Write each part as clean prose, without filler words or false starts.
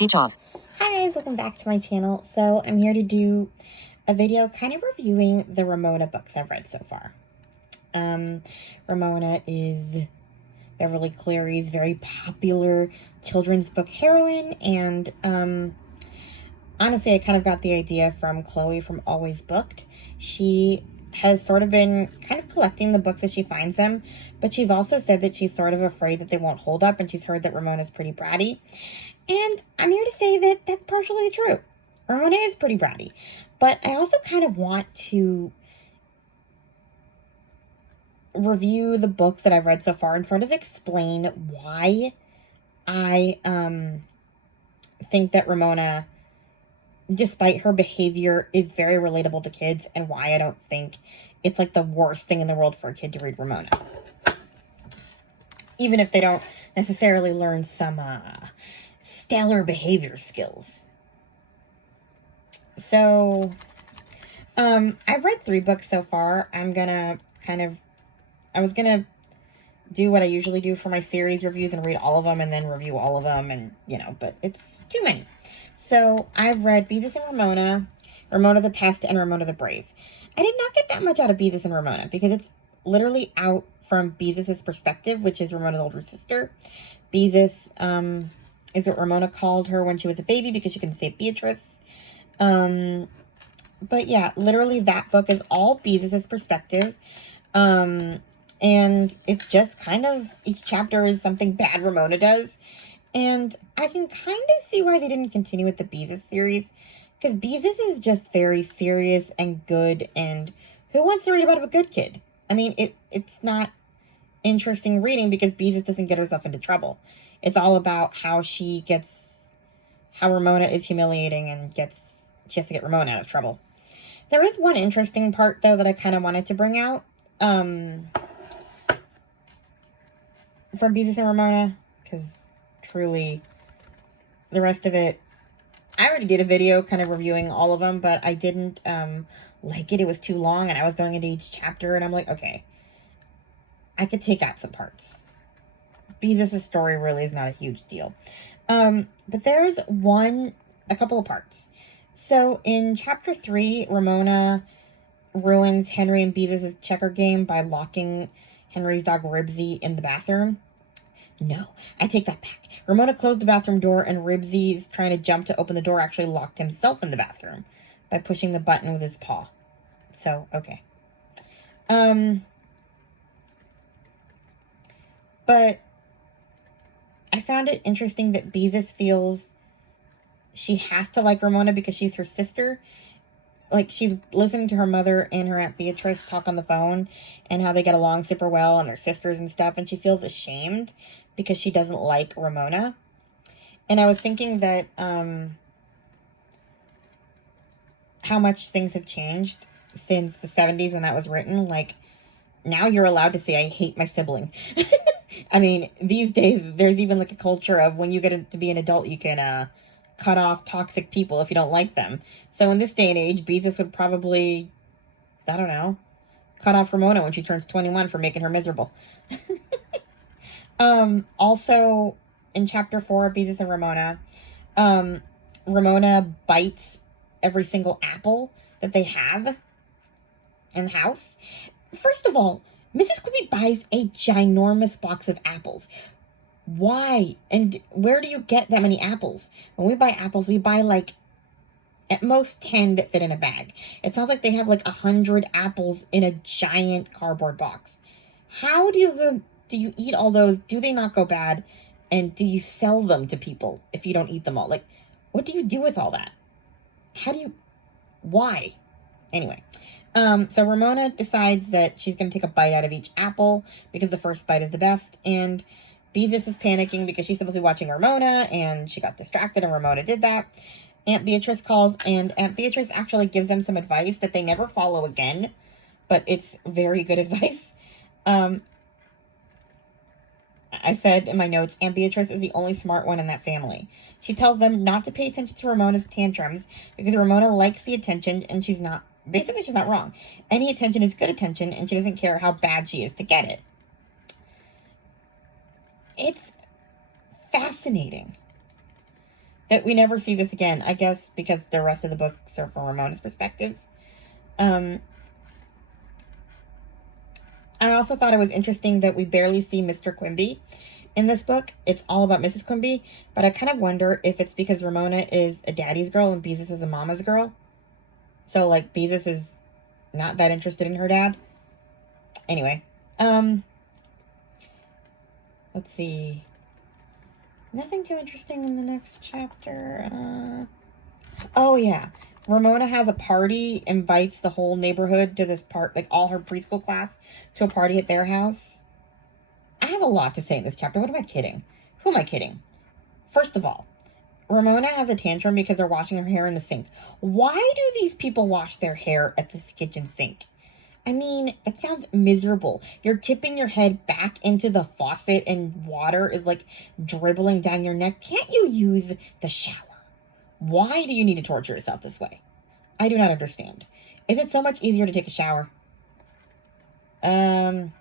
Speech off. Hi guys, welcome back to my channel. So I'm here to do a video kind of reviewing the Ramona books I've read so far. Ramona is Beverly Cleary's very popular children's book heroine, and honestly I kind of got the idea from Chloe from Always Booked. She has sort of been kind of collecting the books as she finds them, but she's also said that she's sort of afraid that they won't hold up, and she's heard that Ramona's pretty bratty. And I'm here to say that that's partially true. Ramona is pretty bratty, but I also kind of want to review the books that I've read so far and sort of explain why I think that Ramona, despite her behavior, is very relatable to kids, and why I don't think it's like the worst thing in the world for a kid to read Ramona. Even if they don't necessarily learn some stellar behavior skills. So, I've read 3 books so far. I was gonna do what I usually do for my series reviews and read all of them and then review all of them, and, but it's too many. So, I've read Beezus and Ramona, Ramona the Pest, and Ramona the Brave. I did not get that much out of Beezus and Ramona because it's literally out from Beezus' perspective, which is Ramona's older sister. Beezus, is what Ramona called her when she was a baby because she couldn't say Beatrice. But yeah, literally that book is all Beezus' perspective. And it's just kind of, each chapter is something bad Ramona does. And I can kind of see why they didn't continue with the Beezus series, because Beezus is just very serious and good, and who wants to read about a good kid? I mean, it's not interesting reading because Beezus doesn't get herself into trouble. It's all about how Ramona is humiliating and she has to get Ramona out of trouble. There is one interesting part, though, that I kind of wanted to bring out, from Beezus and Ramona, because truly, the rest of it, I already did a video kind of reviewing all of them, but I didn't, like it. It was too long, and I was going into each chapter, and I'm like, okay, I could take out some parts. Beezus' story really is not a huge deal. But there's a couple of parts. So in chapter 3, Ramona ruins Henry and Beezus' checker game by locking Henry's dog Ribsy in the bathroom. No, I take that back. Ramona closed the bathroom door, and Ribsy's trying to jump to open the door actually locked himself in the bathroom by pushing the button with his paw. So, okay. But I found it interesting that Beezus feels she has to like Ramona because she's her sister. Like, she's listening to her mother and her Aunt Beatrice talk on the phone and how they get along super well and they're sisters and stuff, and she feels ashamed because she doesn't like Ramona. And I was thinking that how much things have changed since the 70s when that was written. Like, now you're allowed to say, I hate my sibling. I mean, these days, there's even like a culture of when you get to be an adult, you can cut off toxic people if you don't like them. So in this day and age, Beezus would probably, I don't know, cut off Ramona when she turns 21 for making her miserable. Also, in chapter 4 of Beezus and Ramona, Ramona bites every single apple that they have in the house. First of all, Mrs. Quippy buys a ginormous box of apples. Why? And where do you get that many apples? When we buy apples, we buy like at most 10 that fit in a bag. It sounds like they have like 100 apples in a giant cardboard box. How do you eat all those? Do they not go bad? And do you sell them to people if you don't eat them all? Like, what do you do with all that? Why? Anyway. So Ramona decides that she's going to take a bite out of each apple because the first bite is the best, and Beezus is panicking because she's supposed to be watching Ramona, and she got distracted, and Ramona did that. Aunt Beatrice calls, and Aunt Beatrice actually gives them some advice that they never follow again, but it's very good advice. I said in my notes, Aunt Beatrice is the only smart one in that family. She tells them not to pay attention to Ramona's tantrums because Ramona likes the attention, and she's not wrong. Any attention is good attention, and she doesn't care how bad she is to get it. It's fascinating that we never see this again. I guess because the rest of the books are from Ramona's perspective. I also thought it was interesting that we barely see Mr. Quimby in this book. It's all about Mrs. Quimby, but I kind of wonder if it's because Ramona is a daddy's girl and Beezus is a mama's girl. So, like, Beezus is not that interested in her dad. Anyway, let's see. Nothing too interesting in the next chapter. Oh, yeah. Ramona has a party, invites the whole neighborhood to this part, like all her preschool class, to a party at their house. I have a lot to say in this chapter. What am I kidding? Who am I kidding? First of all, Ramona has a tantrum because they're washing her hair in the sink. Why do these people wash their hair at this kitchen sink? I mean, it sounds miserable. You're tipping your head back into the faucet and water is like dribbling down your neck. Can't you use the shower? Why do you need to torture yourself this way? I do not understand. Is it so much easier to take a shower? And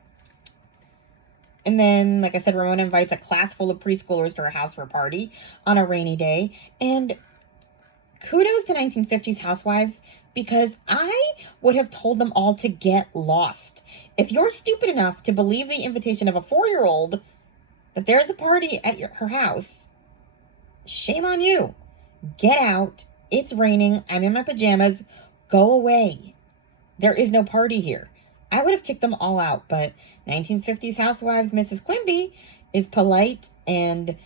then, like I said, Ramona invites a class full of preschoolers to her house for a party on a rainy day. And kudos to 1950s housewives, because I would have told them all to get lost. If you're stupid enough to believe the invitation of a 4-year-old that there's a party at her house, shame on you. Get out. It's raining. I'm in my pajamas. Go away. There is no party here. I would have kicked them all out, but 1950s housewives Mrs. Quimby is polite and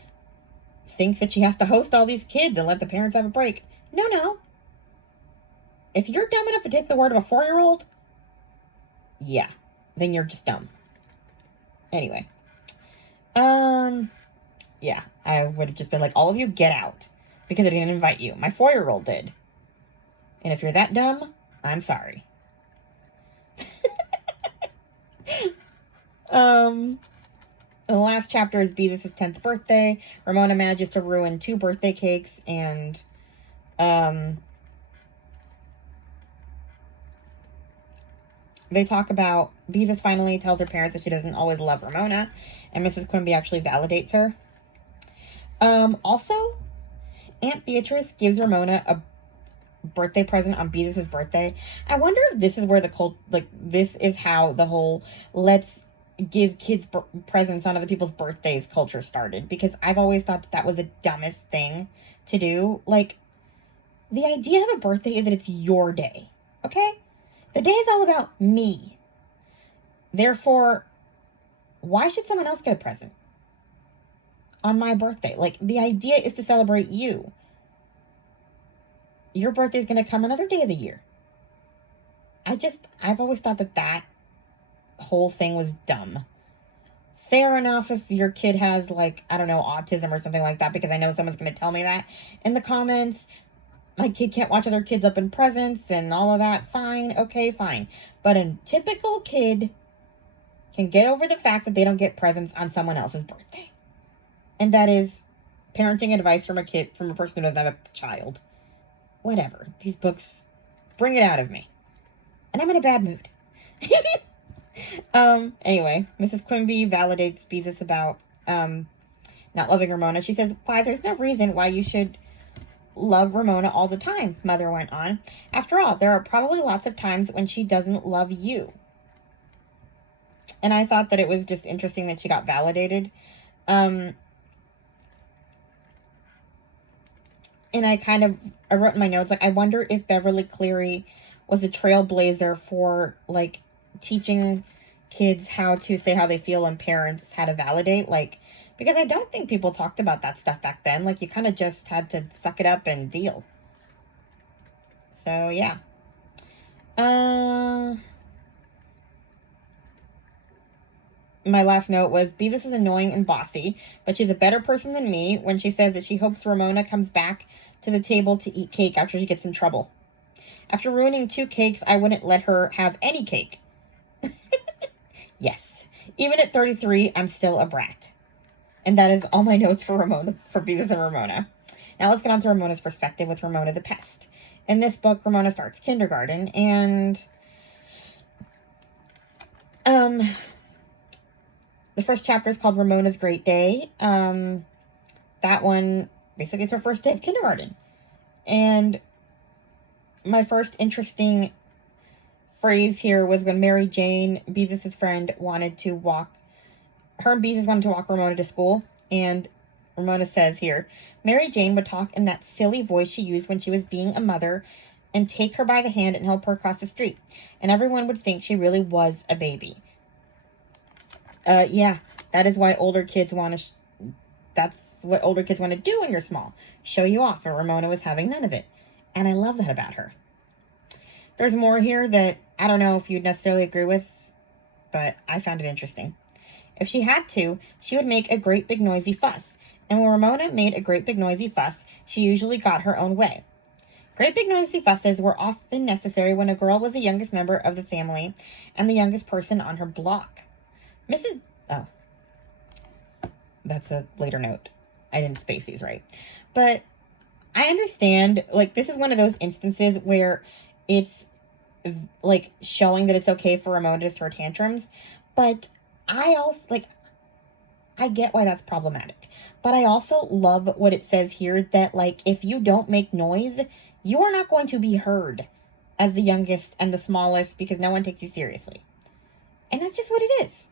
thinks that she has to host all these kids and let the parents have a break. No. If you're dumb enough to take the word of a 4-year-old, yeah, then you're just dumb. Anyway. Yeah, I would have just been like, all of you get out. Because I didn't invite you. My 4-year-old did. And if you're that dumb, I'm sorry. The last chapter is Beezus' 10th birthday. Ramona manages to ruin 2 birthday cakes, and they talk about Beezus finally tells her parents that she doesn't always love Ramona, and Mrs. Quimby actually validates her. Also, Aunt Beatrice gives Ramona a birthday present on Beezus' birthday. I wonder if this is where this is how the whole let's give kids presents on other people's birthdays culture started, because I've always thought that was the dumbest thing to do. Like, the idea of a birthday is that it's your day, okay? The day is all about me. Therefore, why should someone else get a present on my birthday? Like, the idea is to celebrate you. Your birthday is going to come another day of the year. I've always thought that whole thing was dumb. Fair enough if your kid has, like, I don't know, autism or something like that, because I know someone's going to tell me that in the comments. My kid can't watch other kids open presents and all of that. Fine. Okay, fine. But a typical kid can get over the fact that they don't get presents on someone else's birthday. And that is parenting advice from a person who doesn't have a child. Whatever. These books bring it out of me. And I'm in a bad mood. Anyway, Mrs. Quimby validates Beezus about not loving Ramona. She says, "Why, there's no reason why you should love Ramona all the time," Mother went on. "After all, there are probably lots of times when she doesn't love you." And I thought that it was just interesting that she got validated. And I wrote in my notes, like, I wonder if Beverly Cleary was a trailblazer for, like, teaching kids how to say how they feel and parents how to validate. Like, because I don't think people talked about that stuff back then. Like, you kind of just had to suck it up and deal. So, yeah. My last note was, Beavis is annoying and bossy, but she's a better person than me when she says that she hopes Ramona comes back to the table to eat cake after she gets in trouble. After ruining 2 cakes, I wouldn't let her have any cake. Yes. Even at 33, I'm still a brat. And that is all my notes for Beavis and Ramona. Now let's get on to Ramona's perspective with Ramona the Pest. In this book, Ramona starts kindergarten, and the first chapter is called Ramona's Great Day. That one basically it's her first day of kindergarten. And my first interesting phrase here was when Mary Jane, Beezus' friend, wanted to walk, her and Beezus wanted to walk Ramona to school. And Ramona says here, Mary Jane would talk in that silly voice she used when she was being a mother and take her by the hand and help her across the street. And everyone would think she really was a baby. Yeah, that is why older kids want to, that's what older kids want to do when you're small. Show you off, and Ramona was having none of it. And I love that about her. There's more here that I don't know if you'd necessarily agree with, but I found it interesting. If she had to, she would make a great big noisy fuss. And when Ramona made a great big noisy fuss, she usually got her own way. Great big noisy fusses were often necessary when a girl was the youngest member of the family and the youngest person on her block. Oh, that's a later note. I didn't space these right. But I understand, like, this is one of those instances where it's, like, showing that it's okay for Ramona to throw tantrums. But I also, like, I get why that's problematic. But I also love what it says here that, like, if you don't make noise, you are not going to be heard as the youngest and the smallest because no one takes you seriously. And that's just what it is.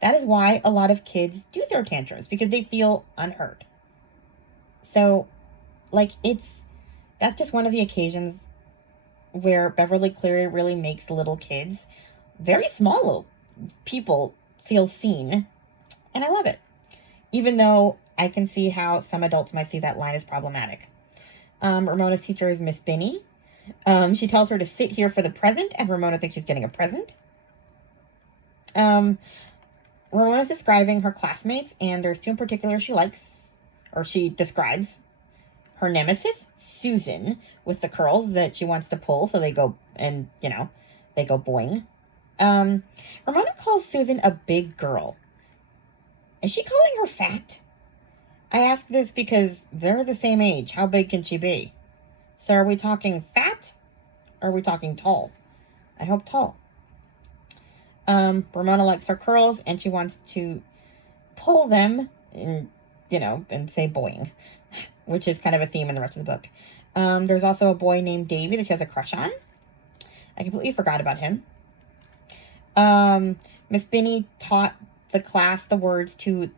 That is why a lot of kids do throw tantrums, because they feel unheard. So, like, that's just one of the occasions where Beverly Cleary really makes little kids, very small little people, feel seen. And I love it. Even though I can see how some adults might see that line as problematic. Ramona's teacher is Miss Binney. She tells her to sit here for the present, and Ramona thinks she's getting a present. Ramona's describing her classmates, and there's two in particular she likes, or she describes. Her nemesis, Susan, with the curls that she wants to pull, so they go, and, they go boing. Ramona calls Susan a big girl. Is she calling her fat? I ask this because they're the same age. How big can she be? So are we talking fat, or are we talking tall? I hope tall. Ramona likes her curls, and she wants to pull them and, and say boing, which is kind of a theme in the rest of the book. There's also a boy named Davy that she has a crush on. I completely forgot about him. Miss Binney taught the class the words to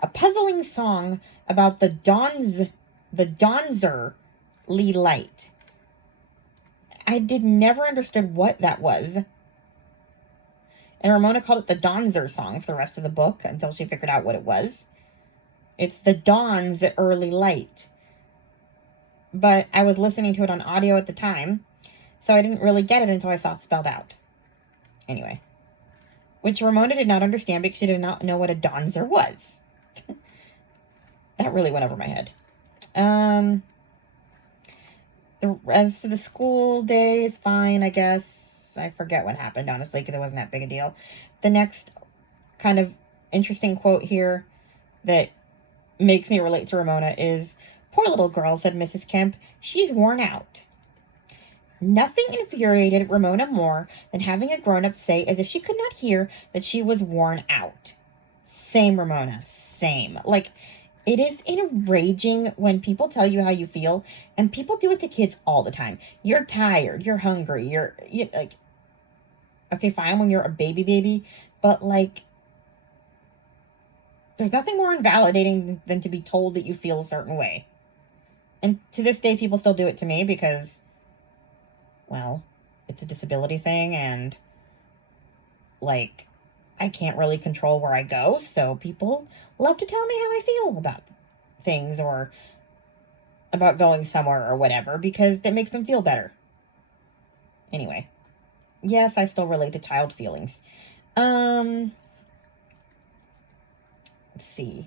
a puzzling song about the Donzerly light. I never understood what that was. And Ramona called it the Donzer song for the rest of the book until she figured out what it was. It's the dawn's early light. But I was listening to it on audio at the time, so I didn't really get it until I saw it spelled out. Anyway. Which Ramona did not understand because she did not know what a Donzer was. That really went over my head. The rest of the school day is fine, I guess. I forget what happened, honestly, because it wasn't that big a deal. The next kind of interesting quote here that makes me relate to Ramona is, "Poor little girl," said Mrs. Kemp. "She's worn out." Nothing infuriated Ramona more than having a grown-up say as if she could not hear that she was worn out. Same, Ramona. Same. Like, it is enraging when people tell you how you feel, and people do it to kids all the time. You're tired. You're hungry. You're like, okay, fine when you're a baby, but, like, there's nothing more invalidating than to be told that you feel a certain way. And to this day, people still do it to me because, well, it's a disability thing, and, like, I can't really control where I go, so people love to tell me how I feel about things or about going somewhere or whatever, because that makes them feel better. Anyway, yes, I still relate to child feelings. Let's see.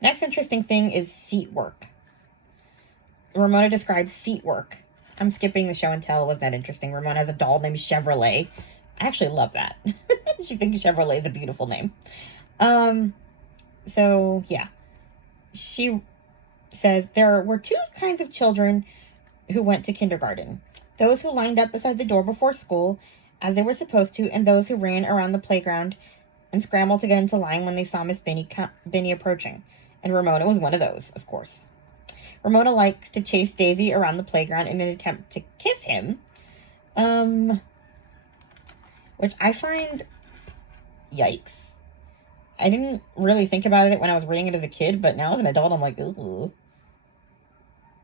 Next interesting thing is seat work. Ramona describes seat work. I'm skipping the show and tell. It wasn't that interesting. Ramona has a doll named Chevrolet. I actually love that. She thinks Chevrolet is a beautiful name. So, yeah. She says there were two kinds of children who went to kindergarten. Those who lined up beside the door before school, as they were supposed to, and those who ran around the playground and scrambled to get into line when they saw Miss Binney approaching. And Ramona was one of those, of course. Ramona likes to chase Davy around the playground in an attempt to kiss him. Which I find, yikes. I didn't really think about it when I was reading it as a kid, but now as an adult, I'm like, ooh.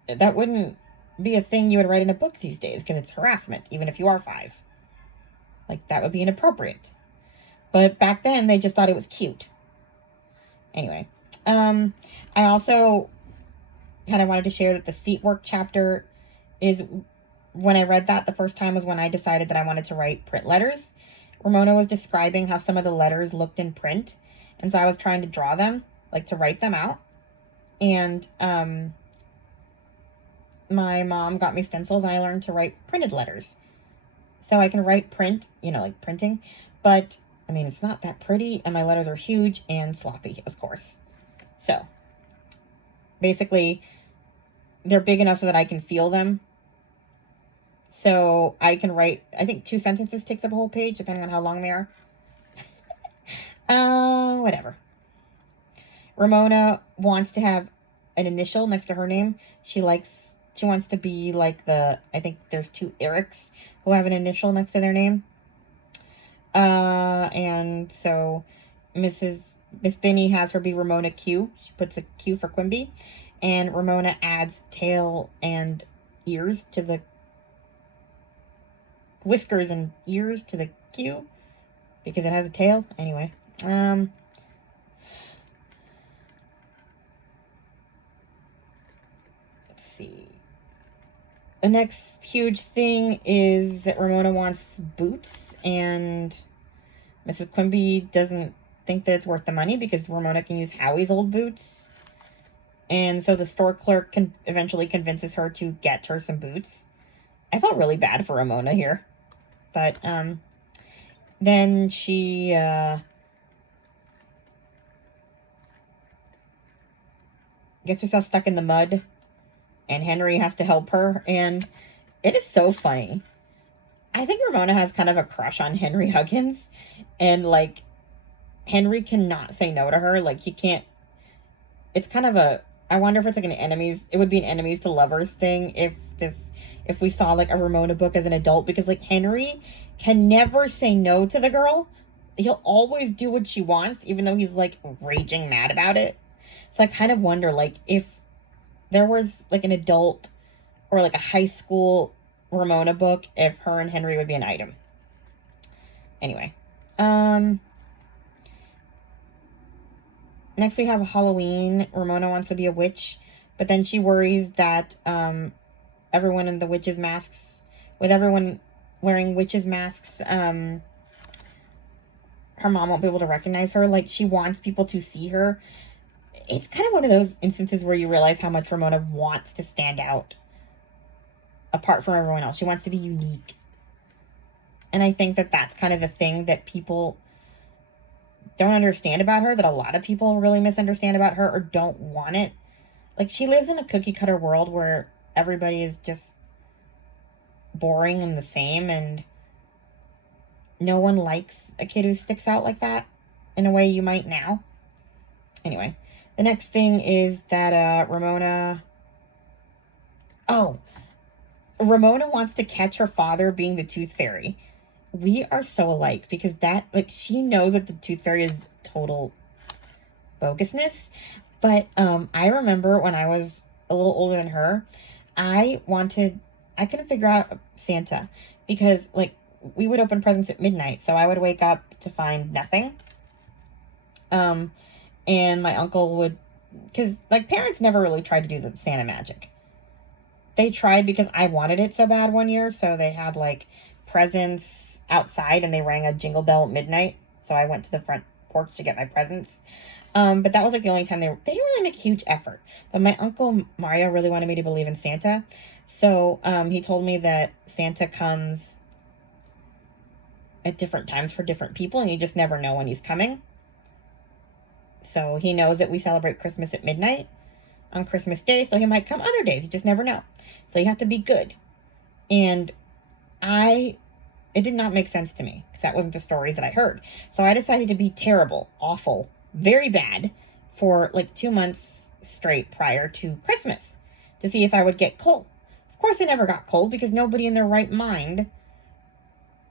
That wouldn't be a thing you would write in a book these days, because it's harassment, even if you are 5. Like, that would be inappropriate. But back then, they just thought it was cute. Anyway, I also kind of wanted to share that the seat work chapter is, when I read that the first time was when I decided that I wanted to write print letters. Ramona was describing how some of the letters looked in print, and so I was trying to draw them, like to write them out. And my mom got me stencils, and I learned to write printed letters. So I can write print, like printing, but I mean, it's not that pretty, and my letters are huge and sloppy, of course. So basically, they're big enough so that I can feel them. So I can write, I think 2 sentences takes up a whole page, depending on how long they are. Whatever. Ramona wants to have an initial next to her name. She wants to be like I think there's 2 Erics who have an initial next to their name. And so Miss Binney has her be Ramona Q. She puts a Q for Quimby. And Ramona adds tail and ears to the whiskers and ears to the Q because it has a tail. Anyway, let's see. The next huge thing is that Ramona wants boots, and Mrs. Quimby doesn't think that it's worth the money because Ramona can use Howie's old boots. And so the store clerk eventually convinces her to get her some boots. I felt really bad for Ramona here. But then she gets herself stuck in the mud, and Henry has to help her, and it is so funny. I think Ramona has kind of a crush on Henry Huggins, and like Henry cannot say no to her. Like, he can't. It's kind of I wonder if it's like it would be an enemies to lovers thing if we saw like a Ramona book as an adult, because like Henry can never say no to the girl. He'll always do what she wants, even though he's like raging mad about it. So I kind of wonder, like, if there was like an adult or like a high school Ramona book, if her and Henry would be an item. Anyway, next we have Halloween. Ramona wants to be a witch, but then she worries that everyone in the witches' masks, with everyone wearing witches' masks, her mom won't be able to recognize her. Like, she wants people to see her. It's kind of one of those instances where you realize how much Ramona wants to stand out apart from everyone else. She wants to be unique. And I think that that's kind of the thing that people don't understand about her, that a lot of people really misunderstand about her or don't want it. Like, she lives in a cookie cutter world where everybody is just boring and the same, and no one likes a kid who sticks out like that in a way you might now. Anyway, the next thing is that Ramona wants to catch her father being the Tooth Fairy. We are so alike, because she knows that the Tooth Fairy is total bogusness. But I remember when I was a little older than her, I couldn't figure out Santa, because like we would open presents at midnight, so I would wake up to find nothing. And my uncle would, because like parents never really tried to do the Santa magic. They tried because I wanted it so bad one year, so they had like presents outside and they rang a jingle bell at midnight, so I went to the front porch to get my presents. But that was like the only time they didn't really make a huge effort. But my uncle Mario really wanted me to believe in Santa, so he told me that Santa comes at different times for different people, and you just never know when he's coming. So he knows that we celebrate Christmas at midnight on Christmas Day, so he might come other days. You just never know. So you have to be good. And it did not make sense to me, because that wasn't the stories that I heard. So I decided to be terrible, awful, very bad for like 2 months straight prior to Christmas, to see if I would get cold. Of course I never got cold, because nobody in their right mind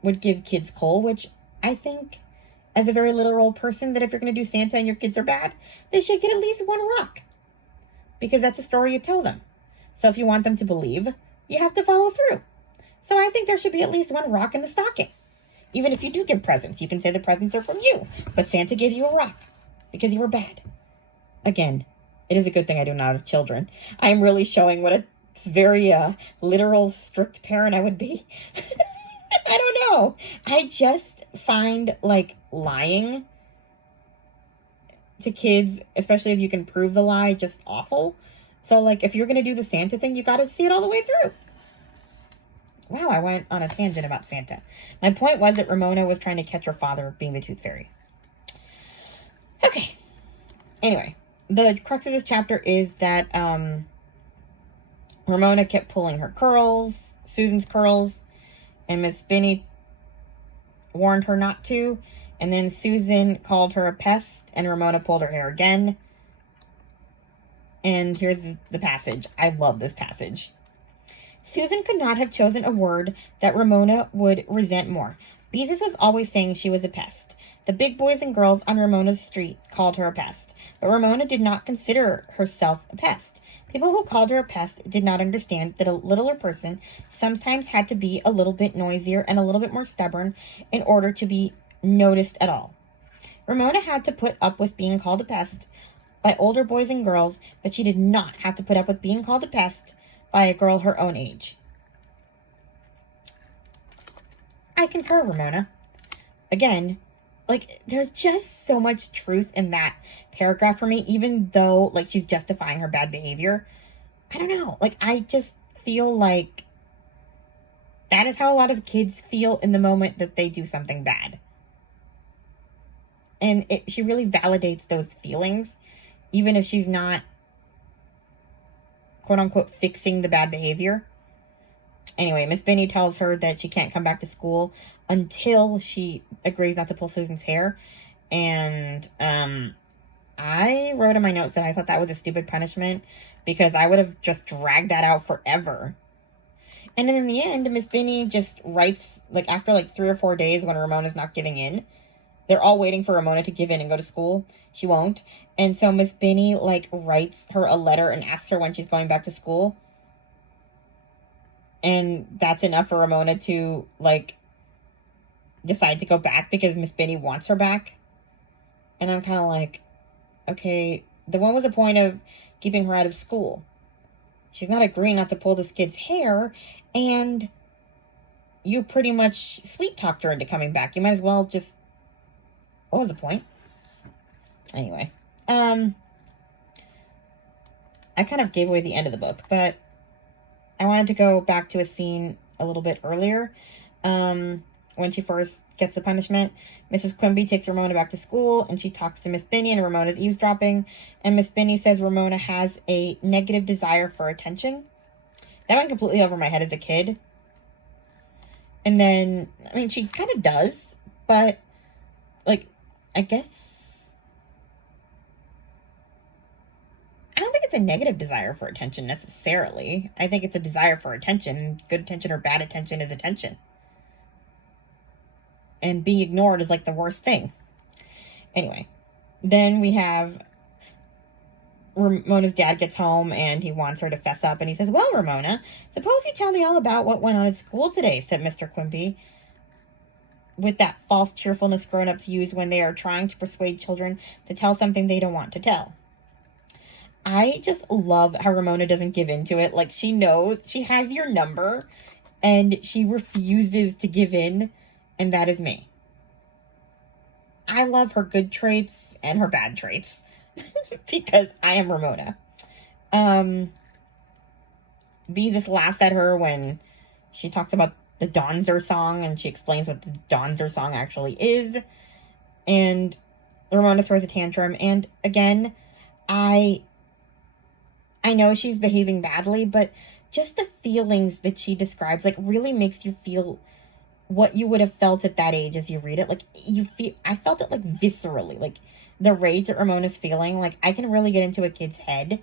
would give kids coal, which I think, as a very literal person, that if you're going to do Santa and your kids are bad, they should get at least one rock. Because that's a story you tell them. So if you want them to believe, you have to follow through. So I think there should be at least one rock in the stocking. Even if you do give presents, you can say the presents are from you, but Santa gave you a rock because you were bad. Again, it is a good thing I do not have children. I am really showing what a very literal, strict parent I would be. I don't know. I just find, like, lying to kids, especially if you can prove the lie, just awful. So, like, if you're going to do the Santa thing, you got to see it all the way through. Wow, I went on a tangent about Santa. My point was that Ramona was trying to catch her father being the Tooth Fairy. Okay. Anyway, the crux of this chapter is that Ramona kept pulling her curls, Susan's curls, and Miss Benny warned her not to. And then Susan called her a pest, and Ramona pulled her hair again. And here's the passage. I love this passage. Susan could not have chosen a word that Ramona would resent more. Beezus was always saying she was a pest. The big boys and girls on Ramona's street called her a pest, but Ramona did not consider herself a pest. People who called her a pest did not understand that a littler person sometimes had to be a little bit noisier and a little bit more stubborn in order to be noticed at all. Ramona had to put up with being called a pest by older boys and girls, but she did not have to put up with being called a pest by a girl her own age. I concur, Ramona. Again, like, there's just so much truth in that paragraph for me, even though, like, she's justifying her bad behavior. I don't know. Like, I just feel like that is how a lot of kids feel in the moment that they do something bad. And she really validates those feelings, even if she's not, quote-unquote, fixing the bad behavior. Anyway, Miss Benny tells her that she can't come back to school until she agrees not to pull Susan's hair. And I wrote in my notes that I thought that was a stupid punishment, because I would have just dragged that out forever. And then in the end, Miss Benny just writes, like, after like 3 or 4 days when Ramona's not giving in. They're all waiting for Ramona to give in and go to school. She won't. And so Miss Benny, like, writes her a letter and asks her when she's going back to school. And that's enough for Ramona to, like, decide to go back because Miss Benny wants her back. And I'm kind of like, okay, then what was the point of keeping her out of school? She's not agreeing not to pull this kid's hair, and you pretty much sweet-talked her into coming back. You might as well just... What was the point? Anyway. I kind of gave away the end of the book, but I wanted to go back to a scene a little bit earlier. When she first gets the punishment, Mrs. Quimby takes Ramona back to school, and she talks to Miss Benny, and Ramona's eavesdropping. And Miss Benny says Ramona has a negative desire for attention. That went completely over my head as a kid. And then, I mean, she kind of does, but, like, I guess... I don't think it's a negative desire for attention, necessarily. I think it's a desire for attention. Good attention or bad attention is attention. And being ignored is, like, the worst thing. Anyway, then we have Ramona's dad gets home, and he wants her to fess up, and he says, "Well, Ramona, suppose you tell me all about what went on at school today," said Mr. Quimby, with that false cheerfulness grown-ups use when they are trying to persuade children to tell something they don't want to tell. I just love how Ramona doesn't give in to it. Like, she knows, she has your number, and she refuses to give in, and that is me. I love her good traits and her bad traits, because I am Ramona. Beezus laughs at her when she talks about the Donzer song, and she explains what the Donzer song actually is, and Ramona throws a tantrum, and again, I know she's behaving badly, but just the feelings that she describes, like, really makes you feel what you would have felt at that age as you read it. Like, I felt it, like, viscerally, like, the rage that Ramona's feeling. Like, I can really get into a kid's head,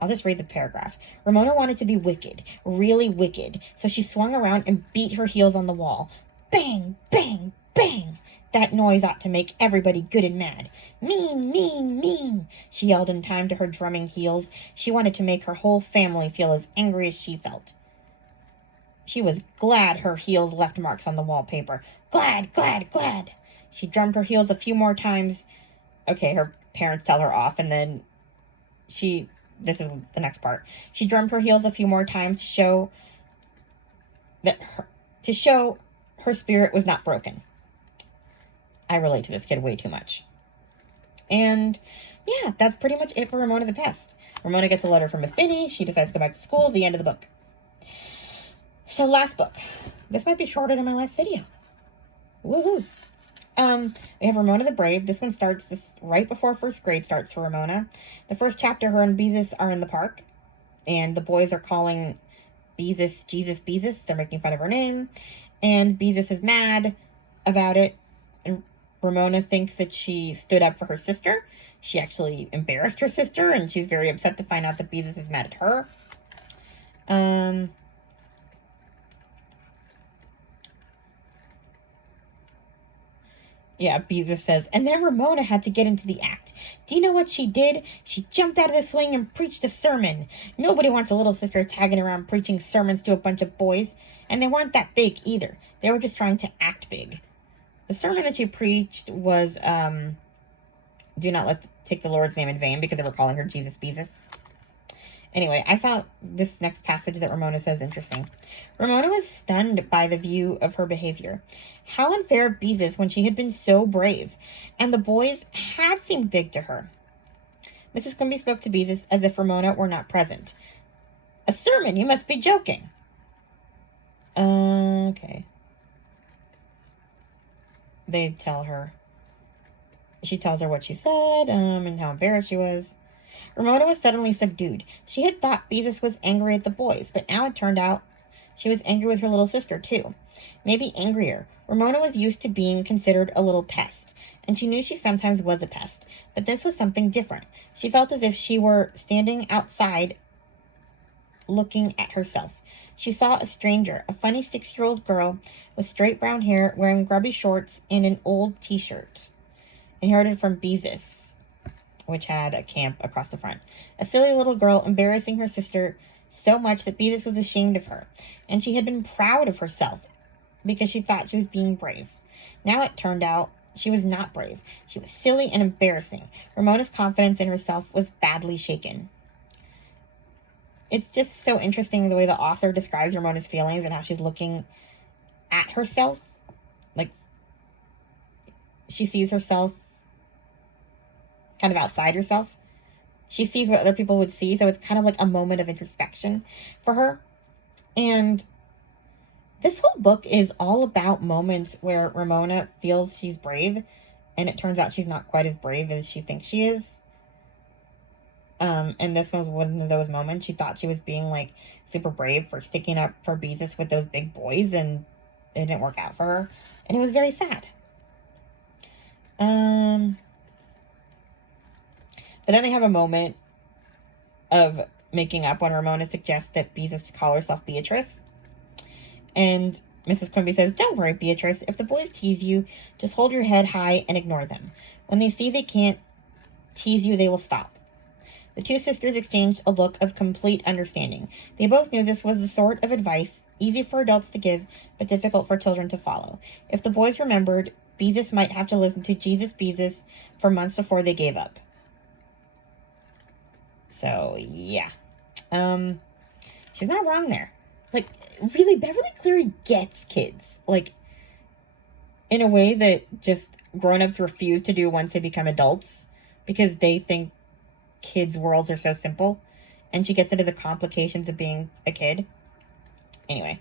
I'll just read the paragraph. Ramona wanted to be wicked, really wicked, so she swung around and beat her heels on the wall. Bang, bang, bang! That noise ought to make everybody good and mad. Mean, mean, mean, she yelled in time to her drumming heels. She wanted to make her whole family feel as angry as she felt. She was glad her heels left marks on the wallpaper. Glad, glad, glad. She drummed her heels a few more times. Okay, her parents tell her off, and then this is the next part. She drummed her heels a few more times to show her spirit was not broken. I relate to this kid way too much. And yeah, that's pretty much it for Ramona the Pest. Ramona gets a letter from Miss Binny. She decides to go back to school. The end of the book. So last book. This might be shorter than my last video. Woohoo! We have Ramona the Brave. This one starts right before first grade starts for Ramona. The first chapter, her and Beezus are in the park, and the boys are calling Beezus Jesus Beezus. They're making fun of her name, and Beezus is mad about it, and Ramona thinks that she stood up for her sister. She actually embarrassed her sister, and she's very upset to find out that Beezus is mad at her. Yeah, Beezus says, and then Ramona had to get into the act. Do you know what she did? She jumped out of the swing and preached a sermon. Nobody wants a little sister tagging around preaching sermons to a bunch of boys. And they weren't that big either. They were just trying to act big. The sermon that she preached was, do not take the Lord's name in vain, because they were calling her Jesus Beezus. Anyway, I found this next passage that Ramona says interesting. Ramona was stunned by the view of her behavior. How unfair of Beezus when she had been so brave, and the boys had seemed big to her. Mrs. Quimby spoke to Beezus as if Ramona were not present. A sermon, you must be joking. Okay. They tell her. She tells her what she said, and how embarrassed she was. Ramona was suddenly subdued. She had thought Beezus was angry at the boys, but now it turned out she was angry with her little sister, too. Maybe angrier. Ramona was used to being considered a little pest, and she knew she sometimes was a pest, but this was something different. She felt as if she were standing outside looking at herself. She saw a stranger, a funny 6-year-old girl with straight brown hair, wearing grubby shorts and an old t-shirt, inherited from Beezus, which had a camp across the front. A silly little girl embarrassing her sister so much that Beezus was ashamed of her, and she had been proud of herself because she thought she was being brave. Now it turned out she was not brave. She was silly and embarrassing. Ramona's confidence in herself was badly shaken. It's just so interesting the way the author describes Ramona's feelings and how she's looking at herself. Like, she sees herself kind of outside herself. She sees what other people would see, so it's kind of like a moment of introspection for her. And this whole book is all about moments where Ramona feels she's brave, and it turns out she's not quite as brave as she thinks she is. And this was one of those moments. She thought she was being, like, super brave for sticking up for Beezus with those big boys, and it didn't work out for her. And it was very sad. But then they have a moment of making up when Ramona suggests that Beezus call herself Beatrice. And Mrs. Quimby says, "Don't worry, Beatrice. If the boys tease you, just hold your head high and ignore them. When they see they can't tease you, they will stop." The two sisters exchanged a look of complete understanding. They both knew this was the sort of advice easy for adults to give, but difficult for children to follow. If the boys remembered, Beezus might have to listen to Jesus Beezus for months before they gave up. So, yeah. She's not wrong there. Like, really, Beverly Cleary gets kids. Like, in a way that just grown-ups refuse to do once they become adults, because they think kids' worlds are so simple. And she gets into the complications of being a kid. Anyway.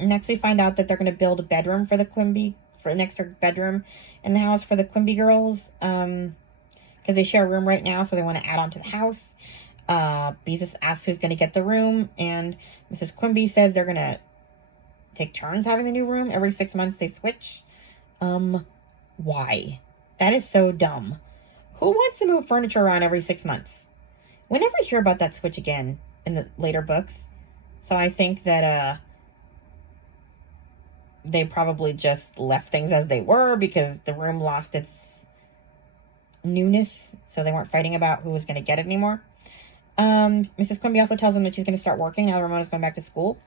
Next we find out that they're going to build a bedroom for the Quimby, for an extra bedroom in the house for the Quimby girls. Because they share a room right now, so they want to add on to the house. Beezus asks who's going to get the room, and Mrs. Quimby says they're going to take turns having the new room. Every 6 months they switch. Why? That is so dumb. Who wants to move furniture around every 6 months? We never hear about that switch again in the later books. So I think that they probably just left things as they were because the room lost its newness. So they weren't fighting about who was going to get it anymore. Mrs. Quimby also tells them that she's going to start working now Ramona's going back to school.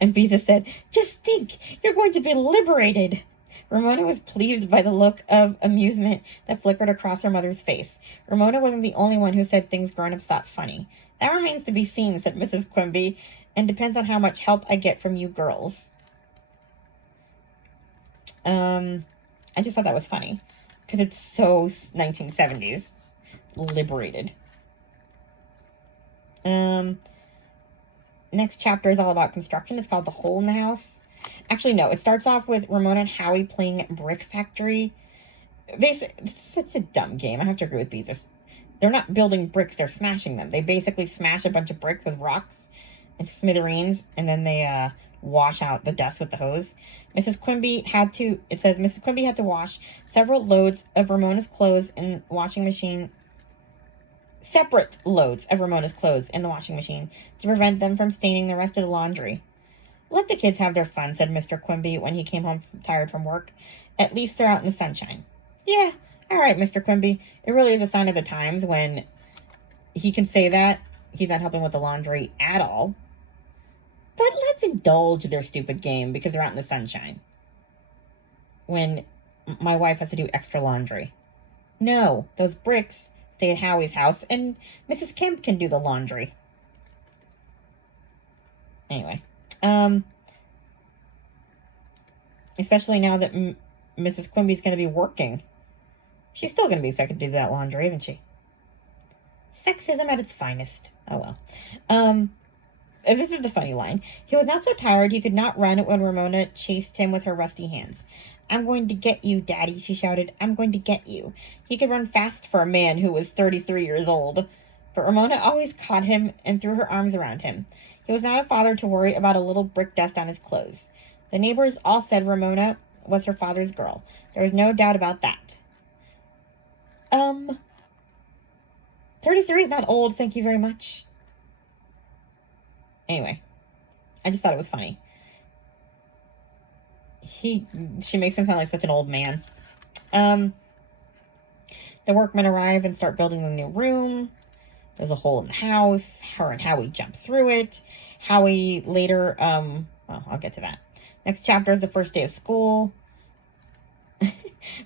And Beezus said, "Just think, you're going to be liberated." Ramona was pleased by the look of amusement that flickered across her mother's face. Ramona wasn't the only one who said things grown-ups thought funny. "That remains to be seen," said Mrs. Quimby, "and depends on how much help I get from you girls." I just thought that was funny because it's so 1970s. Liberated. Next chapter is all about construction. It's called The Hole in the House. Actually, no. It starts off with Ramona and Howie playing Brick Factory. Basically, it's such a dumb game. I have to agree with Beezus. They're not building bricks. They're smashing them. They basically smash a bunch of bricks with rocks into smithereens, and then they wash out the dust with the hose. Mrs. Quimby had to, it says, Mrs. Quimby had to wash several loads of Ramona's clothes in the washing machine, separate loads of Ramona's clothes in the washing machine to prevent them from staining the rest of the laundry. "Let the kids have their fun," said Mr. Quimby when he came home tired from work. "At least they're out in the sunshine." "Yeah, all right, Mr. Quimby. It really is a sign of the times when he can say that. He's not helping with the laundry at all. But let's indulge their stupid game because they're out in the sunshine. When my wife has to do extra laundry. No, those bricks stay at Howie's house, and Mrs. Kemp can do the laundry." Anyway, especially now that Mrs. Quimby's going to be working. She's still going to be expected to do that laundry, isn't she? Sexism at its finest. Oh well. This is the funny line. "He was not so tired he could not run when Ramona chased him with her rusty hands. 'I'm going to get you, Daddy,' she shouted. 'I'm going to get you.' He could run fast for a man who was 33 years old. But Ramona always caught him and threw her arms around him. He was not a father to worry about a little brick dust on his clothes. The neighbors all said Ramona was her father's girl. There was no doubt about that. 33 is not old, thank you very much." Anyway, I just thought it was funny. She makes him sound like such an old man. The workmen arrive and start building the new room. There's a hole in the house. Her and Howie jump through it. Howie later, well, I'll get to that. Next chapter is the first day of school.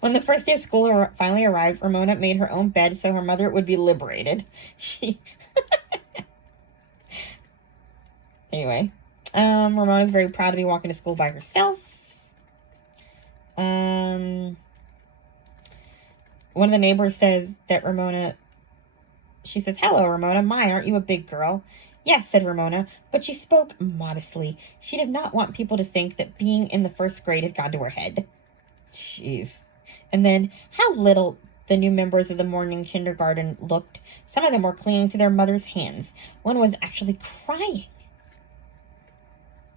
When the first day of school finally arrived, Ramona made her own bed so her mother would be liberated. Anyway, Ramona's very proud to be walking to school by herself. One of the neighbors says that she says, "Hello, Ramona. My, aren't you a big girl?" "Yes," said Ramona, but she spoke modestly. She did not want people to think that being in the first grade had gone to her head. Jeez. And then, how little the new members of the morning kindergarten looked. Some of them were clinging to their mother's hands. One was actually crying.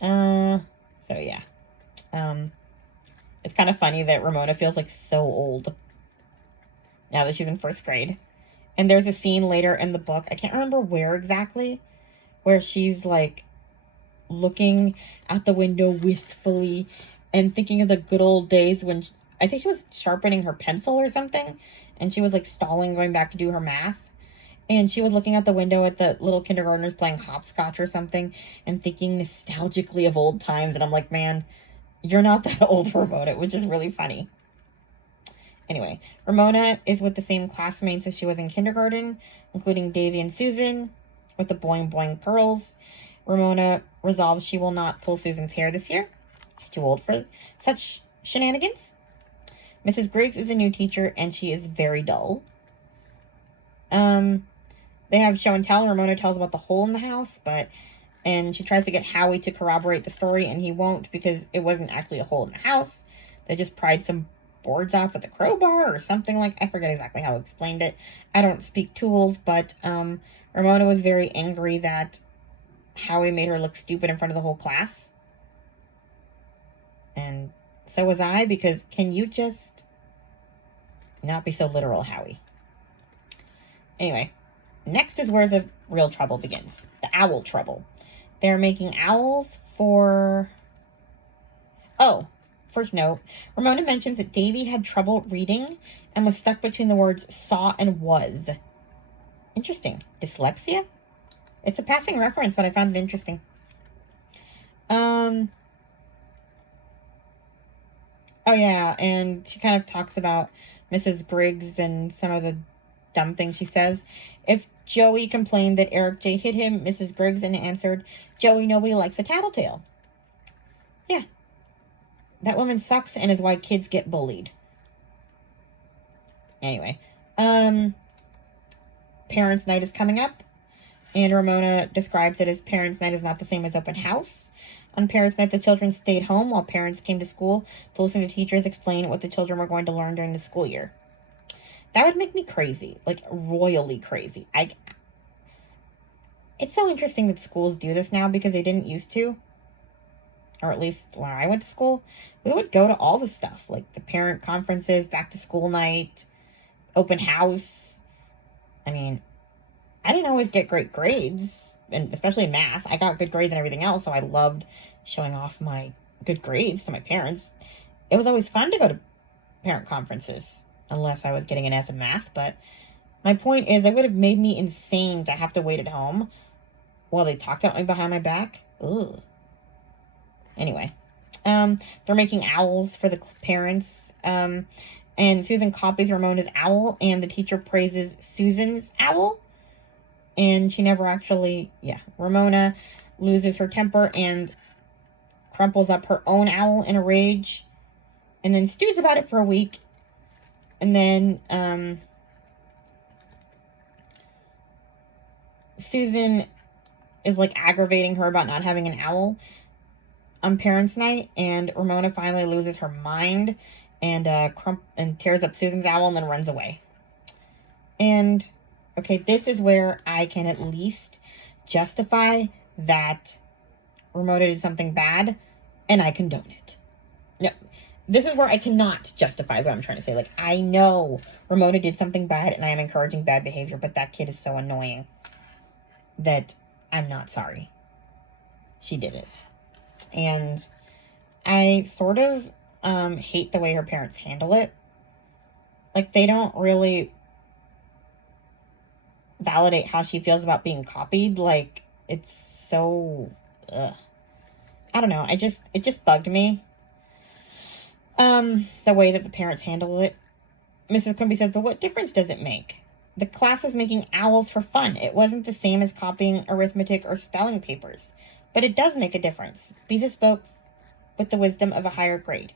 So yeah. It's kind of funny that Ramona feels like so old now that she's in first grade. And there's a scene later in the book, I can't remember where exactly, where she's like looking out the window wistfully and thinking of the good old days when I think she was sharpening her pencil or something, and she was like stalling going back to do her math. And she was looking out the window at the little kindergartners playing hopscotch or something and thinking nostalgically of old times. And I'm like, man, you're not that old, Ramona, which is really funny. Anyway, Ramona is with the same classmates as she was in kindergarten, including Davy and Susan, with the boing boing curls. Ramona resolves she will not pull Susan's hair this year. She's too old for such shenanigans. Mrs. Griggs is a new teacher, and she is very dull. They have show and tell. Ramona tells about the hole in the house, and she tries to get Howie to corroborate the story, and he won't because it wasn't actually a hole in the house. They just pried some boards off with a crowbar or something I forget exactly how he explained it. I don't speak tools, but Ramona was very angry that Howie made her look stupid in front of the whole class. And so was I, because can you just not be so literal, Howie? Anyway, next is where the real trouble begins. The owl trouble. They're making owls for... Oh, first note. Ramona mentions that Davy had trouble reading and was stuck between the words saw and was. Interesting. Dyslexia? It's a passing reference, but I found it interesting. Oh, yeah, and she kind of talks about Mrs. Griggs and some of the dumb things she says. If Joey complained that Eric J. hit him, Mrs. Griggs answered, Joey, nobody likes a tattletale. Yeah. That woman sucks and is why kids get bullied. Anyway. Parents' night is coming up. And Ramona describes it as parents' night is not the same as open house. On parents' night, the children stayed home while parents came to school to listen to teachers explain what the children were going to learn during the school year. That would make me crazy. Like, royally crazy. It's so interesting that schools do this now because they didn't used to. Or at least when I went to school, we would go to all the stuff. Like the parent conferences, back to school night, open house. I mean, I didn't always get great grades, and especially in math. I got good grades and everything else, so I loved showing off my good grades to my parents. It was always fun to go to parent conferences, unless I was getting an F in math. But my point is, it would have made me insane to have to wait at home while they talked about me behind my back. Ugh. Anyway, they're making owls for the parents, and Susan copies Ramona's owl, and the teacher praises Susan's owl. And she never actually, Ramona loses her temper and crumples up her own owl in a rage. And then stews about it for a week. And then Susan is like aggravating her about not having an owl on parents' night. And Ramona finally loses her mind and tears up Susan's owl and then runs away. And... okay, this is where I can at least justify that Ramona did something bad, and I condone it. No, this is where I cannot justify what I'm trying to say. Like, I know Ramona did something bad, and I am encouraging bad behavior, but that kid is so annoying that I'm not sorry she did it. And I sort of hate the way her parents handle it. Like, they don't really validate how she feels about being copied. Like, it's so I don't know, it just bugged me, the way that the parents handle it. Mrs. Quimby says, but what difference does it make? The class was making owls for fun. It wasn't the same as copying arithmetic or spelling papers, but it does make a difference. Beeza spoke with the wisdom of a higher grade.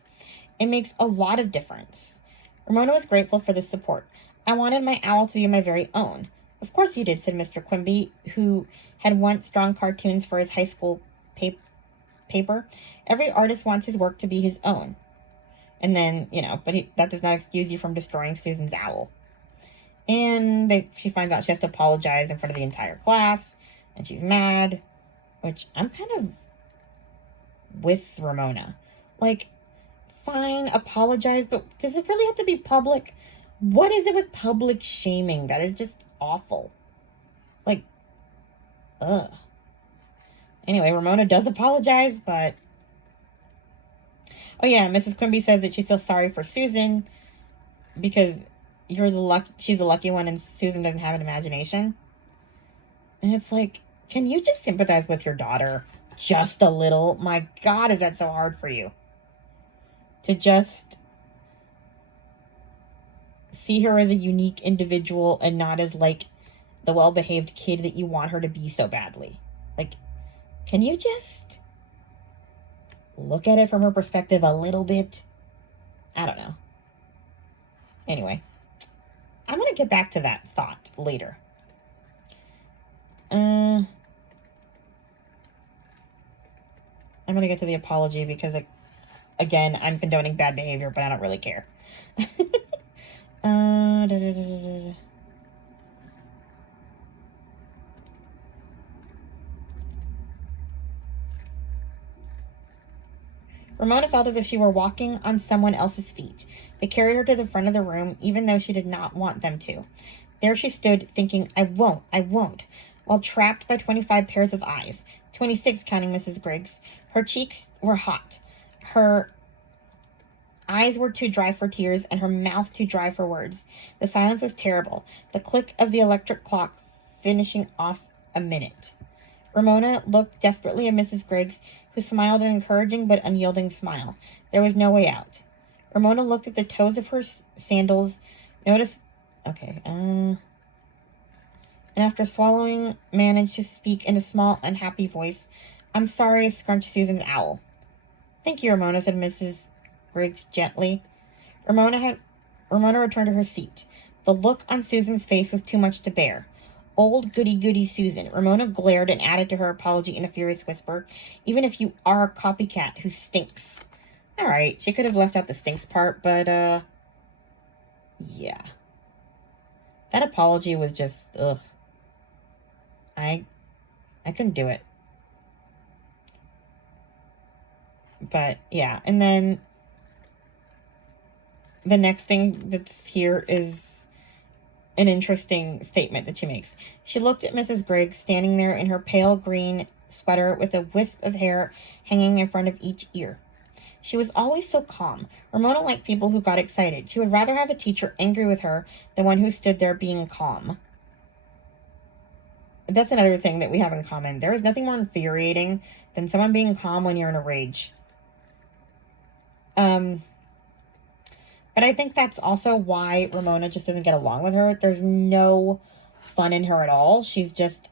It makes a lot of difference. Ramona was grateful for this support. I wanted my owl to be my very own. Of course you did, said Mr. Quimby, who had once drawn cartoons for his high school paper. Every artist wants his work to be his own. And then, but that does not excuse you from destroying Susan's owl. And she finds out she has to apologize in front of the entire class, and she's mad, which I'm kind of with Ramona. Like, fine, apologize, but does it really have to be public? What is it with public shaming? That is just awful. Like, ugh. Anyway, Ramona does apologize, but... oh yeah, Mrs. Quimby says that she feels sorry for Susan because she's a lucky one and Susan doesn't have an imagination. And it's like, can you just sympathize with your daughter just a little? My God, is that so hard for you? To just see her as a unique individual and not as, like, the well-behaved kid that you want her to be so badly. Like, can you just look at it from her perspective a little bit? I don't know. Anyway, I'm going to get back to that thought later. I'm going to get to the apology because, again, I'm condoning bad behavior, but I don't really care. Ramona felt as if she were walking on someone else's feet. They carried her to the front of the room, even though she did not want them to. There she stood, thinking, I won't, while trapped by 25 pairs of eyes. 26, counting Mrs. Griggs. Her cheeks were hot. Her eyes were too dry for tears, and her mouth too dry for words. The silence was terrible. The click of the electric clock finishing off a minute. Ramona looked desperately at Mrs. Griggs, who smiled an encouraging but unyielding smile. There was no way out. Ramona looked at the toes of her sandals, noticed... Okay, and after swallowing, managed to speak in a small, unhappy voice. I'm sorry, scrunched Susan's owl. Thank you, Ramona, said Mrs. Griggs gently. Ramona returned to her seat. The look on Susan's face was too much to bear. Old goody-goody Susan. Ramona glared and added to her apology in a furious whisper. Even if you are a copycat who stinks. All right, she could have left out the stinks part, but, yeah. That apology was just, ugh. I couldn't do it. But, yeah. And then the next thing that's here is an interesting statement that she makes. She looked at Mrs. Griggs standing there in her pale green sweater with a wisp of hair hanging in front of each ear. She was always so calm. Ramona liked people who got excited. She would rather have a teacher angry with her than one who stood there being calm. That's another thing that we have in common. There is nothing more infuriating than someone being calm when you're in a rage. But I think that's also why Ramona just doesn't get along with her. There's no fun in her at all. She's just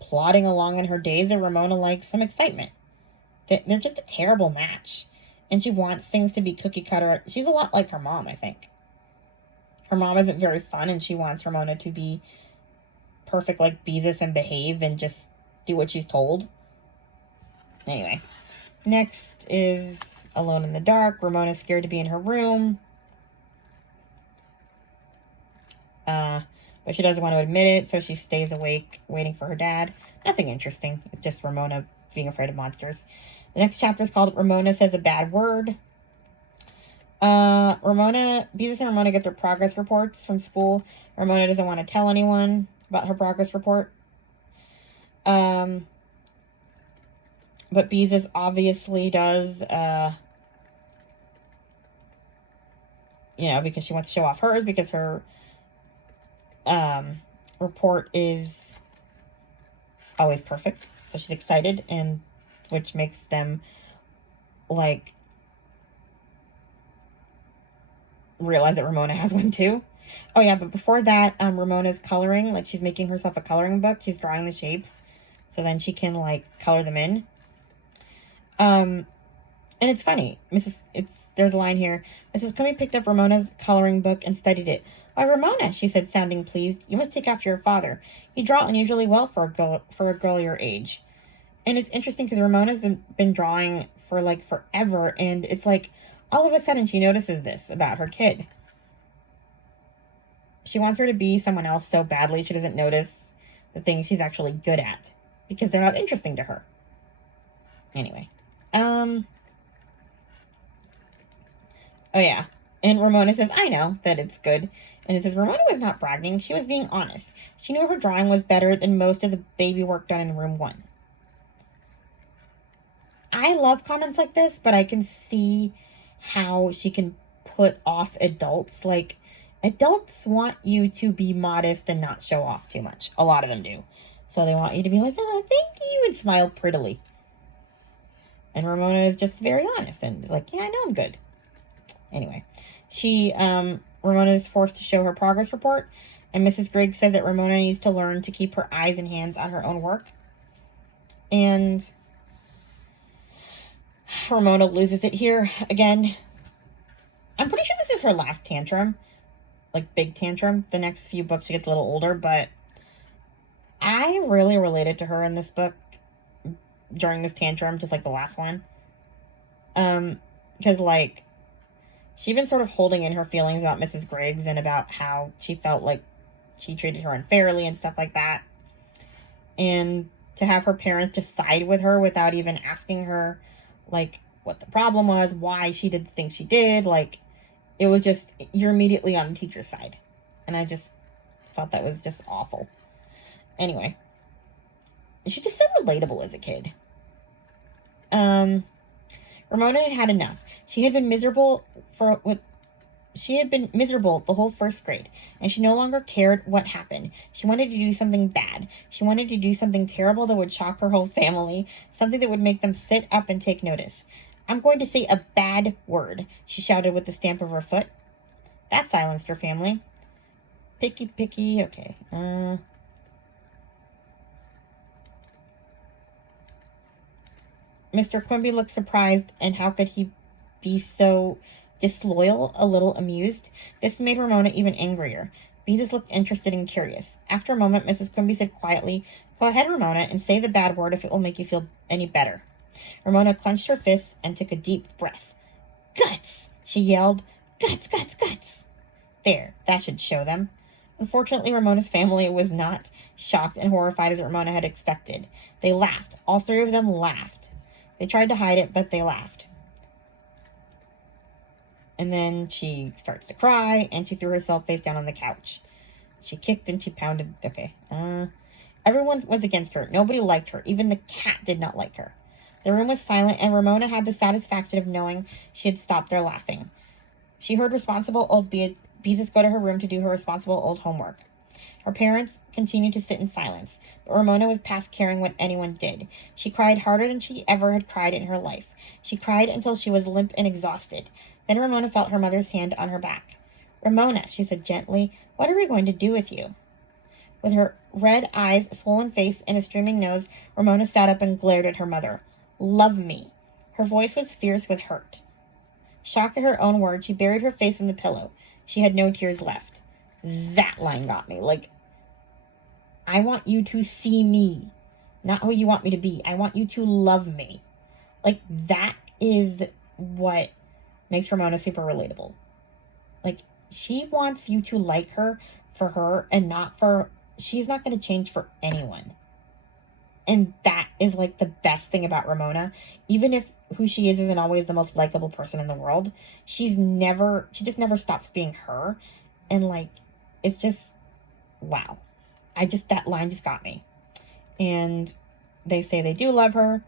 plodding along in her days, and Ramona likes some excitement. They're just a terrible match. And she wants things to be cookie cutter. She's a lot like her mom, I think. Her mom isn't very fun, and she wants Ramona to be perfect like Beezus and behave and just do what she's told. Anyway, next is Alone in the Dark. Ramona's scared to be in her room. But she doesn't want to admit it, so she stays awake, waiting for her dad. Nothing interesting. It's just Ramona being afraid of monsters. The next chapter is called Ramona Says a Bad Word. Beezus and Ramona get their progress reports from school. Ramona doesn't want to tell anyone about her progress report. But Beezus obviously does, because she wants to show off hers, because her report is always perfect. So she's excited, and which makes them, like, realize that Ramona has one too. Oh yeah, but before that, Ramona's coloring. Like, she's making herself a coloring book. She's drawing the shapes, so then she can, like, color them in. And it's funny. There's a line here. Mrs. Cummy picked up Ramona's coloring book and studied it. Why, Ramona, she said, sounding pleased, you must take after your father. You draw unusually well for a girl your age. And it's interesting because Ramona's been drawing for, like, forever, and it's like, all of a sudden she notices this about her kid. She wants her to be someone else so badly she doesn't notice the things she's actually good at, because they're not interesting to her. Anyway. Oh yeah. And Ramona says, I know that it's good. And it says, Ramona was not bragging. She was being honest. She knew her drawing was better than most of the baby work done in room 1. I love comments like this, but I can see how she can put off adults. Like, adults want you to be modest and not show off too much. A lot of them do. So they want you to be like, oh, thank you, and smile prettily. And Ramona is just very honest and like, yeah, I know I'm good. Anyway, Ramona is forced to show her progress report, and Mrs. Griggs says that Ramona needs to learn to keep her eyes and hands on her own work. And Ramona loses it here again. I'm pretty sure this is her last tantrum. Like, big tantrum. The next few books she gets a little older, but I really related to her in this book during this tantrum, just like the last one. Because, like, she'd been sort of holding in her feelings about Mrs. Griggs and about how she felt like she treated her unfairly and stuff like that. And to have her parents just side with her without even asking her, like, what the problem was, why she did the things she did, like, it was just, you're immediately on the teacher's side. And I just thought that was just awful. Anyway, she's just so relatable as a kid. Ramona had had enough. She had been miserable the whole first grade, and she no longer cared what happened. She wanted to do something bad. She wanted to do something terrible that would shock her whole family, something that would make them sit up and take notice. I'm going to say a bad word, she shouted with the stamp of her foot. That silenced her family. Picky, okay. Mr. Quimby looked surprised, and how could he be so disloyal, a little amused? This made Ramona even angrier. Beezus looked interested and curious. After a moment, Mrs. Quimby said quietly, "Go ahead, Ramona, and say the bad word if it will make you feel any better." Ramona clenched her fists and took a deep breath. "Guts!" she yelled. "Guts, guts, guts!" There, that should show them. Unfortunately, Ramona's family was not shocked and horrified as Ramona had expected. They laughed. All three of them laughed. They tried to hide it, but they laughed. And then she starts to cry, and she threw herself face down on the couch. She kicked and she pounded. Okay. Everyone was against her. Nobody liked her. Even the cat did not like her. The room was silent, and Ramona had the satisfaction of knowing she had stopped their laughing. She heard responsible old Beezus go to her room to do her responsible old homework. Her parents continued to sit in silence, but Ramona was past caring what anyone did. She cried harder than she ever had cried in her life. She cried until she was limp and exhausted. Then Ramona felt her mother's hand on her back. "Ramona," she said gently, "what are we going to do with you?" With her red eyes, swollen face, and a streaming nose, Ramona sat up and glared at her mother. "Love me." Her voice was fierce with hurt. Shocked at her own words, she buried her face in the pillow. She had no tears left. That line got me. Like, I want you to see me, not who you want me to be. I want you to love me. Like, that is what makes Ramona super relatable. Like, she wants you to like her for her and not for... She's not going to change for anyone. And that is, like, the best thing about Ramona. Even if who she is isn't always the most likable person in the world, she just never stops being her. And, like, it's just, wow. That line just got me. And they say they do love her.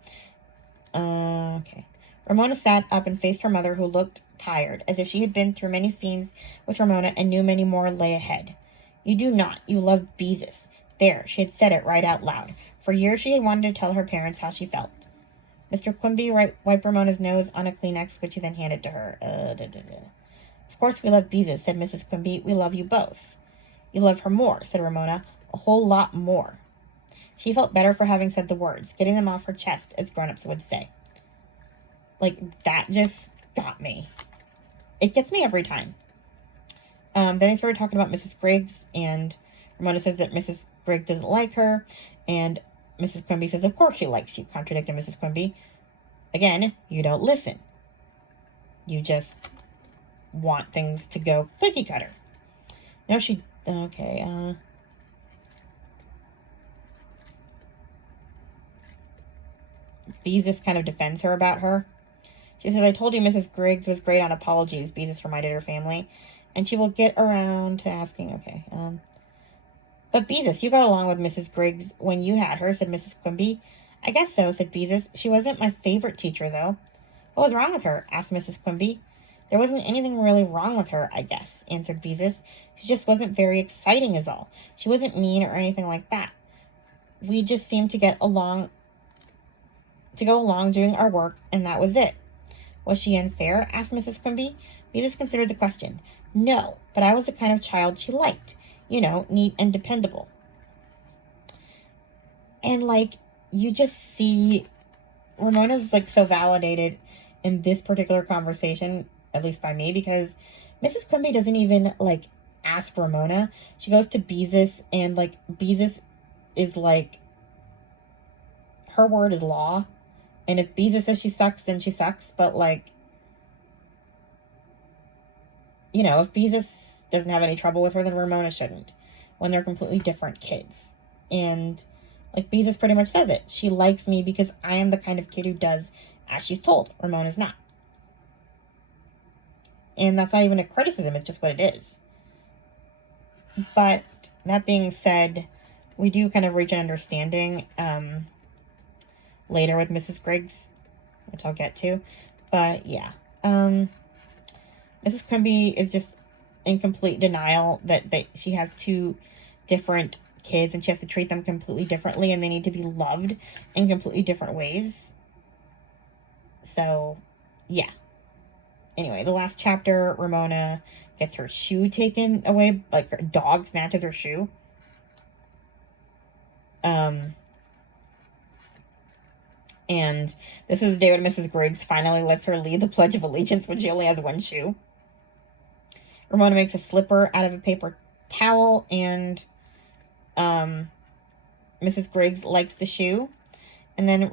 Okay. Ramona sat up and faced her mother, who looked tired, as if she had been through many scenes with Ramona and knew many more lay ahead. "You do not. You love Beezus." There, she had said it right out loud. For years she had wanted to tell her parents how she felt. Mr. Quimby wiped Ramona's nose on a Kleenex, which he then handed to her. "Of course we love Beezus," said Mrs. Quimby. "We love you both." "You love her more," said Ramona. "A whole lot more." She felt better for having said the words, getting them off her chest, as grown-ups would say. Like, that just got me. It gets me every time. Then they started talking about Mrs. Griggs, and Ramona says that Mrs. Griggs doesn't like her, and Mrs. Quimby says, "Of course she likes you," contradicting Mrs. Quimby. Again, you don't listen. You just want things to go cookie cutter. No, she... Okay, Beezus kind of defends her about her. She says, "I told you Mrs. Griggs was great on apologies," Beezus reminded her family. "And she will get around to asking," okay, "But Beezus, you got along with Mrs. Griggs when you had her," said Mrs. Quimby. "I guess so," said Beezus. "She wasn't my favorite teacher, though." "What was wrong with her?" asked Mrs. Quimby. "There wasn't anything really wrong with her, I guess," answered Beezus. "She just wasn't very exciting is all. She wasn't mean or anything like that. We just seemed to go along doing our work, and that was it." "Was she unfair?" asked Mrs. Quimby. Beezus considered the question. "No, but I was the kind of child she liked. You know, neat and dependable." And, like, you just see Ramona's, like, so validated in this particular conversation, at least by me, because Mrs. Quimby doesn't even, like, ask Ramona. She goes to Beezus, and, like, Beezus is, like, her word is law. And if Beezus says she sucks, then she sucks. But, like, you know, if Beezus doesn't have any trouble with her, then Ramona shouldn't, when they're completely different kids. And, like, Beezus pretty much says it. She likes me because I am the kind of kid who does as she's told. Ramona's not. And that's not even a criticism, it's just what it is. But that being said, we do kind of reach an understanding later with Mrs. Griggs, which I'll get to. But yeah, Mrs. Quimby is just in complete denial that she has two different kids and she has to treat them completely differently and they need to be loved in completely different ways. So, yeah. Anyway, the last chapter, Ramona gets her shoe taken away. Like, her dog snatches her shoe. And this is the day when Mrs. Griggs finally lets her lead the Pledge of Allegiance when she only has one shoe. Ramona makes a slipper out of a paper towel, and Mrs. Griggs likes the shoe. And then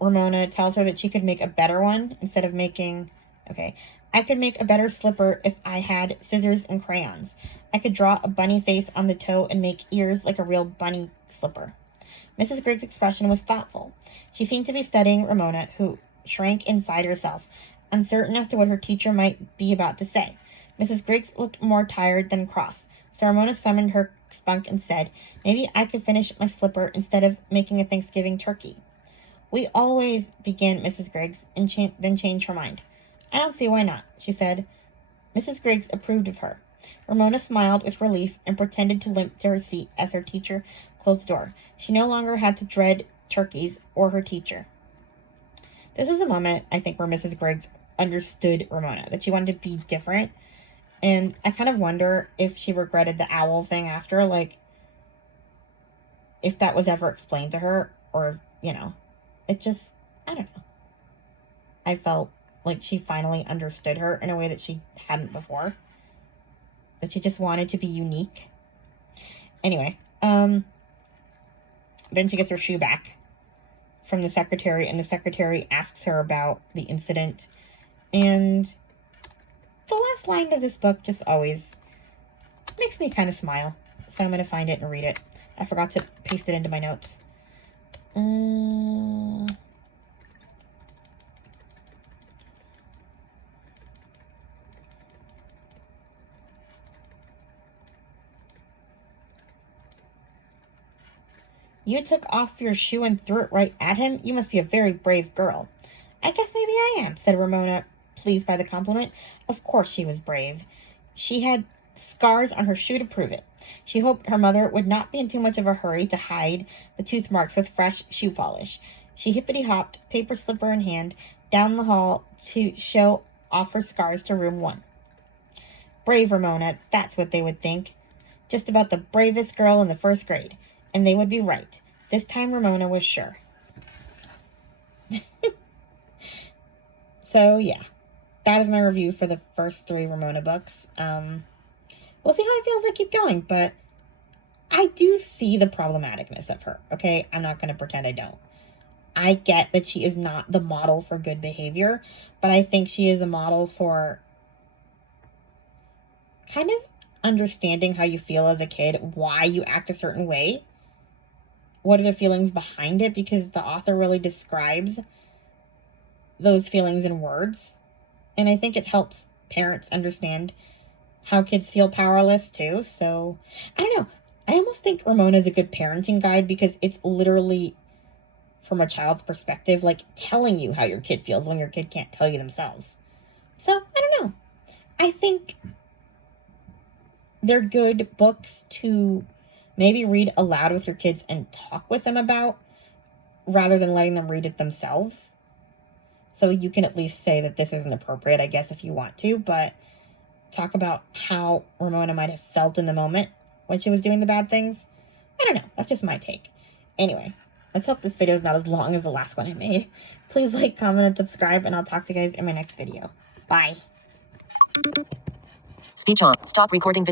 Ramona tells her that she could make a better one instead of making... Okay. I could make a better slipper if I had scissors and crayons. I could draw a bunny face on the toe and make ears like a real bunny slipper. Mrs. Griggs' expression was thoughtful. She seemed to be studying Ramona, who shrank inside herself, uncertain as to what her teacher might be about to say. Mrs. Griggs looked more tired than cross, so Ramona summoned her spunk and said, "Maybe I could finish my slipper instead of making a Thanksgiving turkey." "We always," began Mrs. Griggs, and then changed her mind. "I don't see why not," she said. Mrs. Griggs approved of her. Ramona smiled with relief and pretended to limp to her seat as her teacher closed the door. She no longer had to dread turkeys or her teacher. This is a moment, I think, where Mrs. Griggs understood Ramona, that she wanted to be different. And I kind of wonder if she regretted the owl thing after, like, if that was ever explained to her, or, you know, it just, I don't know. I felt like she finally understood her in a way that she hadn't before. That she just wanted to be unique. Anyway, then she gets her shoe back from the secretary, and the secretary asks her about the incident. And the last line of this book just always makes me kind of smile. So I'm going to find it and read it. I forgot to paste it into my notes. "You took off your shoe and threw it right at him? You must be a very brave girl." "I guess maybe I am," said Ramona, pleased by the compliment. Of course she was brave. She had scars on her shoe to prove it. She hoped her mother would not be in too much of a hurry to hide the tooth marks with fresh shoe polish. She hippity-hopped, paper slipper in hand, down the hall to show off her scars to room 1. Brave Ramona, that's what they would think. Just about the bravest girl in the first grade. And they would be right. This time Ramona was sure. So, yeah. That is my review for the first 3 Ramona books. We'll see how it feels. I keep going, but I do see the problematicness of her, okay? I'm not going to pretend I don't. I get that she is not the model for good behavior, but I think she is a model for kind of understanding how you feel as a kid, why you act a certain way. What are the feelings behind it? Because the author really describes those feelings in words. And I think it helps parents understand how kids feel powerless too. So, I don't know. I almost think Ramona is a good parenting guide because it's literally, from a child's perspective, like telling you how your kid feels when your kid can't tell you themselves. So, I don't know. I think they're good books to maybe read aloud with your kids and talk with them about, rather than letting them read it themselves. So you can at least say that this isn't appropriate, I guess, if you want to, but talk about how Ramona might have felt in the moment when she was doing the bad things. I don't know. That's just my take. Anyway, let's hope this video is not as long as the last one I made. Please like, comment, and subscribe, and I'll talk to you guys in my next video. Bye. Speech on. Stop recording video.